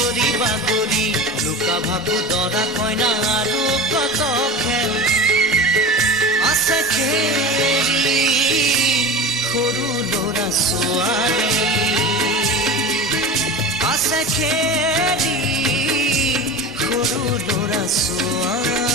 চিঞৰি বাগৰি লুকা ভাকু দৰা কইনা আৰু কত খেল আছে খেলি সৰু ল'ৰা ছোৱালী আছে খেলি সৰু ল'ৰা ছোৱালী